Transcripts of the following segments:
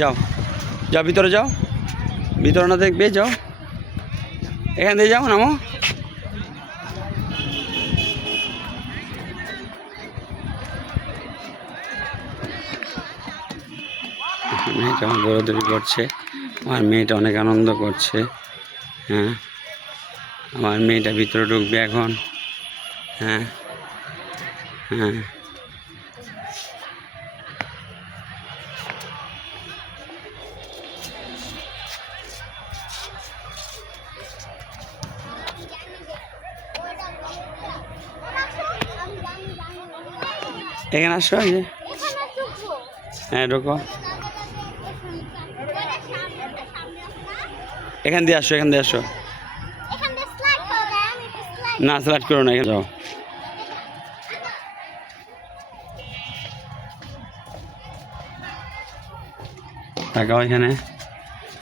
যাও যাও ভিতরে যাও, ভিতরে না দেখবে, যাও এখান দিয়ে যাও, নামো। মেয়েটা আমার দৌড়াদৌড়ি করছে, আমার মেয়েটা অনেক আনন্দ করছে। হ্যাঁ, আমার মেয়েটা ভিতরে ঢুকবে এখন। হ্যাঁ হ্যাঁ, এখানে আসো, এই যে হ্যাঁ ঢোকো, এখান দিয়ে আসো, এখান দিয়ে আসো। না স্লাইড করো না, এখানে যাও। তাকাও এখানে,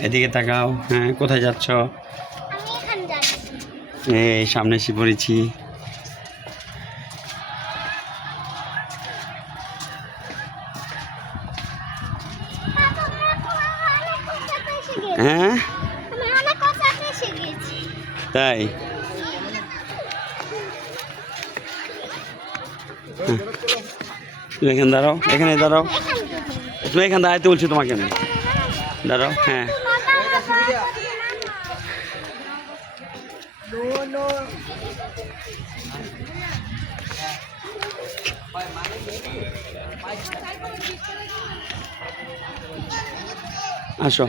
এদিকে তাকাও। হ্যাঁ, কোথায় যাচ্ছ? এই সামনে এসে পড়েছি। হ্যাঁ তাই, তুমি এখানে দাঁড়াও, এখানে দাঁড়াও, তুমি এখানে দাঁড়াইতে বলছি তোমাকে, আমি দাঁড়াও। হ্যাঁ, আসো।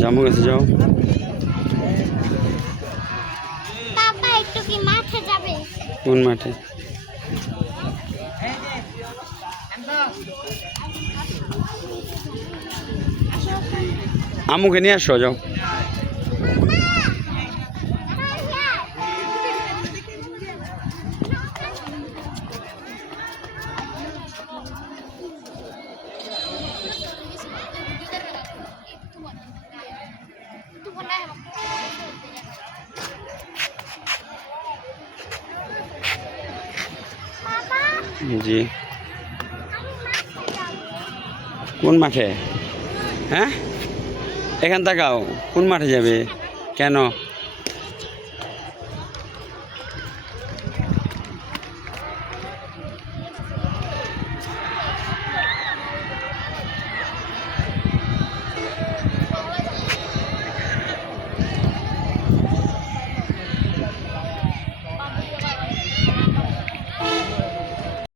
জামু গেছে, যাও। কোন মাঠে? আম্মুকে নিয়ে আসো, যাও। জি, কোন মাঠে? হ্যাঁ, এখান তাকাও, কোন মাঠে যাবে? কেন?